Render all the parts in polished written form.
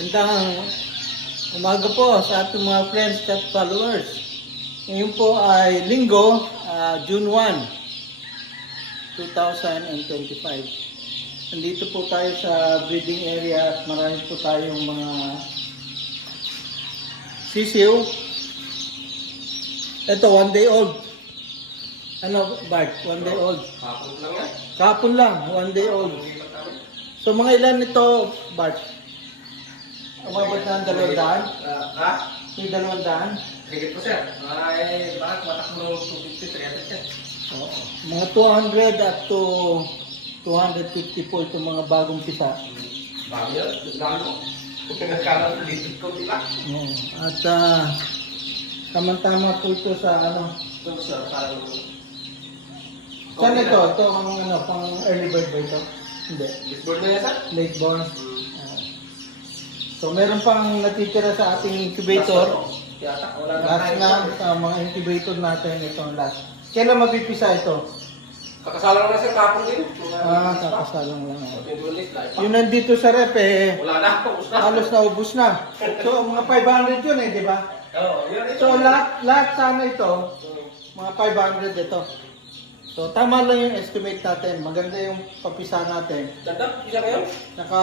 Gandang umaga po sa ating mga friends at followers. Ngayon po ay Linggo, June 1, 2025. Nandito po tayo sa breeding area at marami po tayong mga sisiw. Ito, 1 day old. Ano, Bart? 1 day old. Kapon lang yan. Kapon lang, 1 day old. So mga ilan ito, Bart? Umabot na ang 200? Ha? May 200? Higit po sir. Ay, bakit matakbo 250, 300 yan? Oo. Mga 200 up to 250 po itong mga bagong pisa. Bago yan? Gano? Nagkaroon dito ko diba? Oo. At tama-tama po ito sa ano. Ito sir, parang... Saan ito? Ito ang ano, pang early bird ba ito? Hindi. Disboard na yan sir? Late born. So meron pang natitira sa ating incubator. Yata, wala na Last na sa mga incubator natin itong last. Kailan mapipisa ito? Kakasalang na sir, kapon din. Kakasalang lang. 21 days na. Yung nandito sa rep Wala na, ubus na. halos naubos na. So mga 500 yun di ba? Oo, yun ito. So lahat sana ito, mga 500 ito. So tama lang yung estimate natin. Maganda yung papisa natin. Ganda, ilan kayo? Naka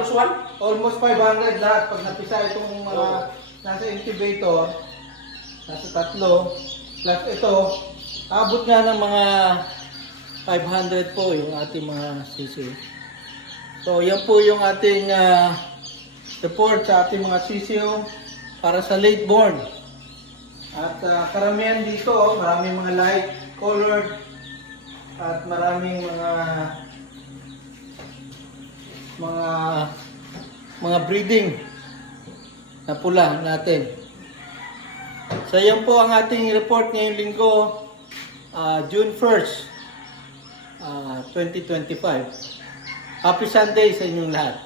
Plus one? almost 500 lahat pag napisa itong mga nasa incubator, nasa tatlo, plus ito, abot nga ng mga 500 po yung ating mga sisiw. So yan po yung ating report sa ating mga sisiw para sa late born. At karamihan dito, maraming mga light colored at maraming mga breeding na pula natin. So yan po ang ating report ngayong linggo, June 1st, 2025. Happy Sunday sa inyong lahat.